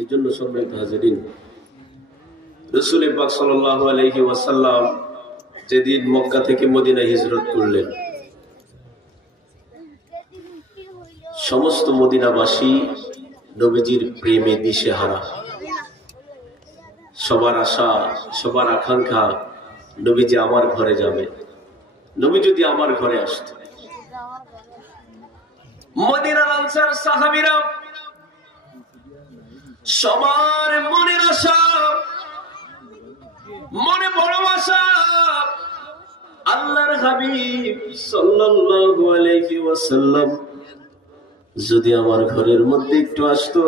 এই জন্য সম্মানিত হাজিরিন, রাসূল পাক সাল্লাল্লাহু আলাইহি ওয়াসাল্লাম যেদিন মক্কা থেকে মদিনায় হিজরত করলেন, সমস্ত মদিনাবাসী নবীজির প্রেমে দিশেহারা। সবার আশা, সবার আকাঙ্ক্ষা, নবীজি আমার ঘরে যাবে, নবী যদি আমার ঘরে আসত। মদিনার আনসার সাহাবীরা সবার মনের আশা, মনে বড় আশা, আল্লাহর হাবিব সাল্লাল্লাহু আলাইহি ওয়াসাল্লাম যদি আমার ঘরের মধ্যে একটু আসতো,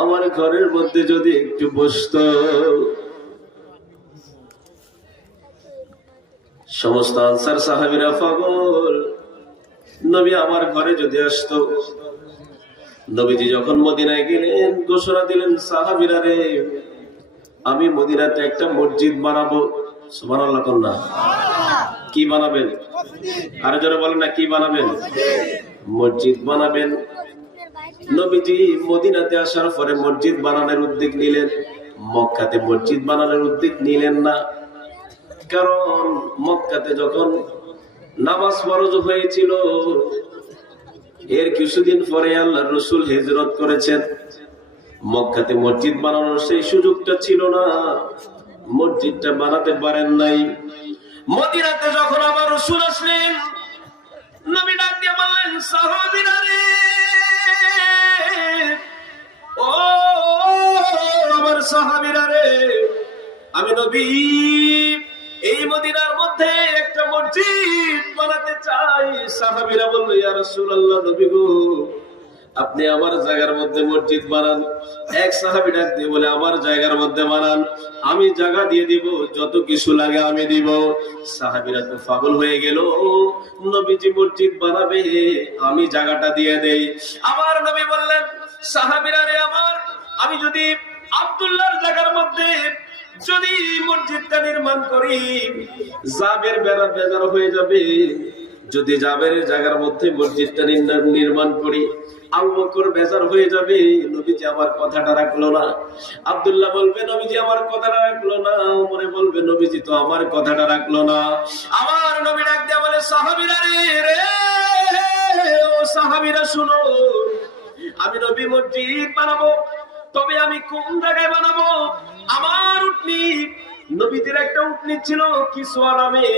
আমার ঘরের মধ্যে যদি একটু বসতো। সমস্ত আনসার সাহাবীরা পাগল, নবী আমার ঘরে যদি আসতো। নবীজি যখন মদিনায় গেলেন, ঘোষণা দিলেন, সাহাবীরা রে, আমি মদিনাতে একটা মসজিদ বানাবো। সুবহানাল্লাহ কন্যা, কি বানাবেন? আরো যারা বলেন না, কি বানাবেন? মসজিদ বানাবেন। নবীজি মদিনাতে আসার পরে মসজিদ বানানোর উদ্যোগ নিলেন, মক্কাতে মসজিদ বানানোর উদ্যোগ নিলেন না। কারণ মক্কাতে যখন নামাজ ফরজ হয়েছিল, এর কিছুদিন পরে আল্লাহর রাসূল হিজরত করেছেন। মক্কাতে মসজিদ বানানোর সেই সুযোগটা ছিল না, মসজিদটা বানাতে পারেন নাই। মদিনাতে যখন আবার রাসূল আসলেন, নবী ডাক দিয়ে বললেন, সাহাবীরা রে, ও আমার সাহাবীরা রে, আমি নবী এই মদিনার মধ্যে একটা মসজিদ বানাতে চাই। সাহাবীরা বলল, ইয়া রাসূলুল্লাহ, নবী গো, আপনি আমার জায়গার মধ্যে মসজিদ বানান। এক সাহাবী ডাক দিয়ে বলে, আমার জায়গার মধ্যে বানান, আমি জায়গা দিয়ে দিব, যত কিছু লাগে আমি দিব। সাহাবীরা তো পাগল হয়ে গেল, নবীজি মসজিদ বানাবে, আমি জায়গাটা দিয়ে দেই। আমার নবী বললেন, সাহাবীরা রে আমার, আমি যদি আব্দুল্লাহর জায়গার মধ্যে যদি মসজিদটা নির্মাণ করি, জাবের বেড়া বেজার হয়ে যাবে। যদি জাবেরের জায়গার মধ্যে মসজিদটা নির্মাণ করি, আবু বকর বেজার হয়ে যাবে। নবীজি আমার কথাটা রাখলো না। আব্দুল্লাহ বলবে, নবীজি আমার কথাটা রাখলো না। ওমরে বলবে, নবীজি তো আমার কথাটা রাখলো না। আমার নবী ডাক দিয়ে বলে, সাহাবীরা রে, ও সাহাবীরা শুনো, আমি নবী মসজিদ বানাবো, তবে আমি কোন জায়গায় বানাবো? আমার উটনি, নবীদের একটা উটনি ছিল কিসওয়া নামে,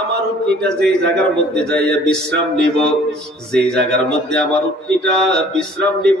আমার উটনিটা যে জায়গার মধ্যে যাইয়া বিশ্রাম নিব, যে জায়গার মধ্যে আমার উটনিটা বিশ্রাম নিব,